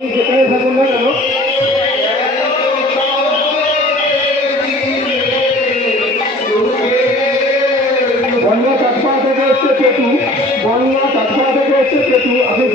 যেখানে থাকুন না কেন বন্যা চাঁদপাড়া থেকে এসছে কেতু বন্যা চাঁদপাড়া থেকে এসছে কেতু আপনি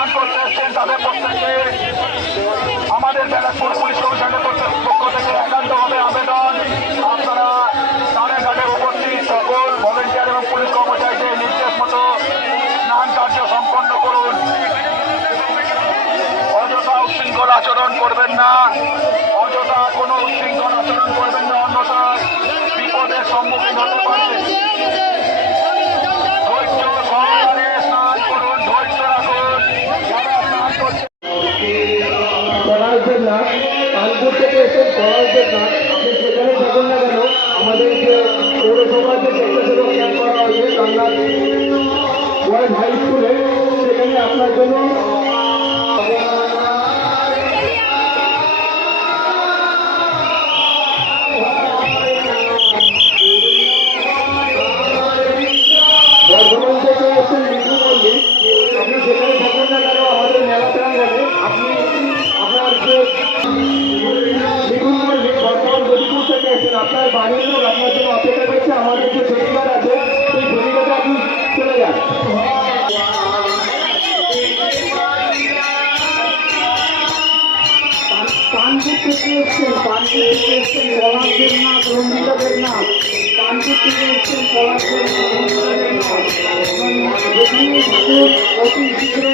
স্নান করতে এসছেন, তাদের প্রত্যেককে আমাদের ব্যারাকপুর পুলিশ কমিশনের পক্ষ থেকে একান্তভাবে আবেদন। আপনারা স্নানের ঘাটে উপস্থিত সকল ভলেন্টিয়ার এবং পুলিশ কর্মচারীদের নির্দেশ মতো স্নান কার্য সম্পন্ন করুন। অযথা উচ্ছৃঙ্খল আচরণ করবেন না। অযথা কোনো উচ্ছৃঙ্খল আচরণ করবেন না, অন্যথা বিপদের সম্মুখীন হতে পারে কানপুর থেকে এসে করা উচিত না, আপনি সেখানে থাকুন না কেন? আমাদের যে পৌরসভার যে স্বেচ্ছাসেবক ক্যাম্প করা হয়েছে কান্নার বয়েজ হাই স্কুলে, সেখানে আপনার জন্য করছে আমাদের যে পরিবার আছে নাথ রঞ্জিতাদের নাথ কানপুর থেকে এসছেন পলাশদের নাথ অতি শীঘ্র